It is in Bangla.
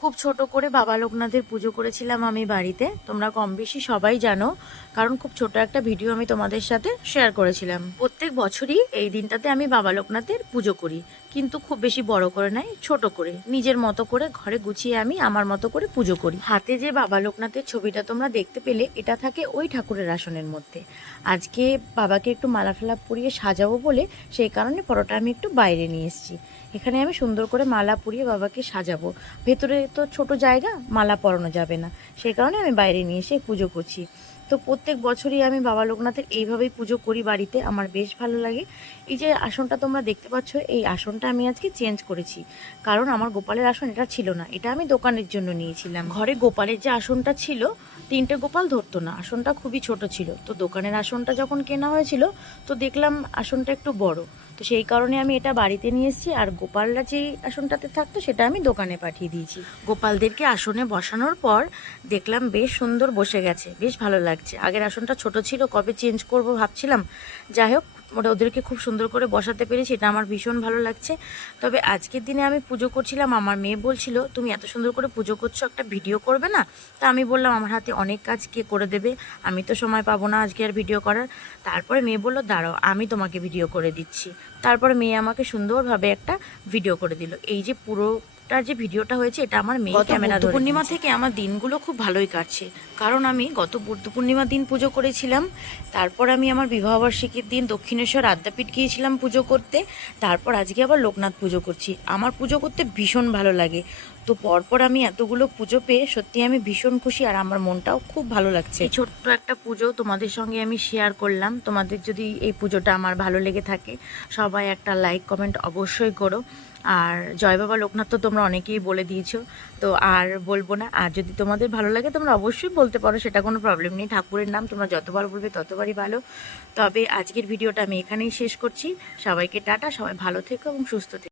খুব ছোট করে বাবা লোকনাথের পুজো করেছিলাম আমি বাড়িতে। তোমরা কম বেশি সবাই জানো, কারণ খুব ছোট একটা ভিডিও আমি তোমাদের সাথে শেয়ার করেছিলাম। প্রত্যেক বছরই এই দিনটাতে আমি বাবা লোকনাথের পুজো করি, কিন্তু খুব বেশি বড় করে নয়, ছোট করে নিজের মতো করে ঘরে গুছিয়ে আমি আমার মতো করে পুজো করি। হাতে যে বাবা লোকনাথের ছবিটা তোমরা দেখতে পেলে, এটা থাকে ওই ঠাকুরের আসনের মধ্যে। আজকে বাবাকে একটু মালা ঠালা পরিয়ে সাজাবো বলে সেই কারণে পরোটা আমি একটু বাইরে নিয়ে এসেছি। এখানে আমি সুন্দর করে মালা পরিয়ে বাবাকে সাজাবো। ভেতরে তো ছোট জায়গা, মালা পরানো যাবে না, সেই কারণে আমি বাইরে নিয়ে এসে পুজো করছি। তো প্রত্যেক বছরই আমি বাবা লোকনাথের এইভাবেই পুজো করি বাড়িতে, আমার বেশ ভালো লাগে। এই যে আসনটা তোমরা দেখতে পাচ্ছ, এই আসনটা আমি আজকে চেঞ্জ করেছি, কারণ আমার গোপালের আসন এটা ছিল না, এটা আমি দোকানের জন্য নিয়েছিলাম। ঘরে গোপালের যে আসনটা ছিল, 3টে গোপাল ধরতো না, আসনটা খুবই ছোট ছিল। তো দোকানের আসনটা যখন কেনা হয়েছিল, তো দেখলাম আসনটা একটু বড়, তো সেই কারণে আমি এটা বাড়িতে নিয়ে এসেছি। আর গোপালরা যেই আসনটাতে থাকতো সেটা আমি দোকানে পাঠিয়ে দিয়েছি। গোপালদেরকে আসনে বসানোর পর দেখলাম বেশ সুন্দর বসে গেছে, বেশ ভালো লাগছে। আগের আসনটা ছোট ছিল, কবে চেঞ্জ করব ভাবছিলাম। যাই হোক, ওদেরকে খুব সুন্দর করে বসাতে পেরেছি, এটা আমার ভীষণ ভালো লাগছে। তবে আজকের দিনে আমি পুজো করছিলাম, আমার মেয়ে বলছিল তুমি এত সুন্দর করে পুজো করছো, একটা ভিডিও করবে না? তা আমি বললাম আমার হাতে অনেক কাজ, কে করে দেবে, আমি তো সময় পাবো না আজকে আর ভিডিও করার। তারপরে মেয়ে বললো দাঁড়াও আমি তোমাকে ভিডিও করে দিচ্ছি। তারপরে মেয়ে আমাকে সুন্দরভাবে একটা ভিডিও করে দিল। এই যে পুরোটার যে ভিডিওটা হয়েছে, এটা আমার মেয়ে ক্যামেরা ধরে। পূর্ণিমা থেকে আমার দিনগুলো খুব ভালোই কাটছে, কারণ আমি গত বুদ্ধ পূর্ণিমার দিন পুজো করেছিলাম। তারপর আমি আমার বিবাহবার্ষিকীর দিন দক্ষিণেশ্বর আদ্যাপীঠ গিয়েছিলাম পুজো করতে। তারপর আজকে আবার লোকনাথ পুজো করছি। আমার পুজো করতে ভীষণ ভালো লাগে। তো পরপর আমি এতগুলো পুজো পেয়ে সত্যি আমি ভীষণ খুশি, আর আমার মনটাও খুব ভালো লাগছে। এই ছোট্ট একটা পুজো তোমাদের সঙ্গে আমি শেয়ার করলাম। তোমাদের যদি এই পুজোটা আমার ভালো লেগে থাকে, সবাই একটা লাইক কমেন্ট অবশ্যই করো। আর জয় বাবা লোকনাথ তো তোমরা অনেকেই বলে দিয়েছো, তো আর বলবো না। আর যদি তোমাদের ভালো লাগে তোমরা অবশ্যই বলতে পারো, সেটা কোনো প্রবলেম নেই। ঠাকুরের নাম তোমরা যতবার বলবে ততবারই ভালো। তবে আজকের ভিডিওটা আমি এখানেই শেষ করছি। সবাইকে টাটা, সবাই ভালো থেকো এবং সুস্থ থেকো।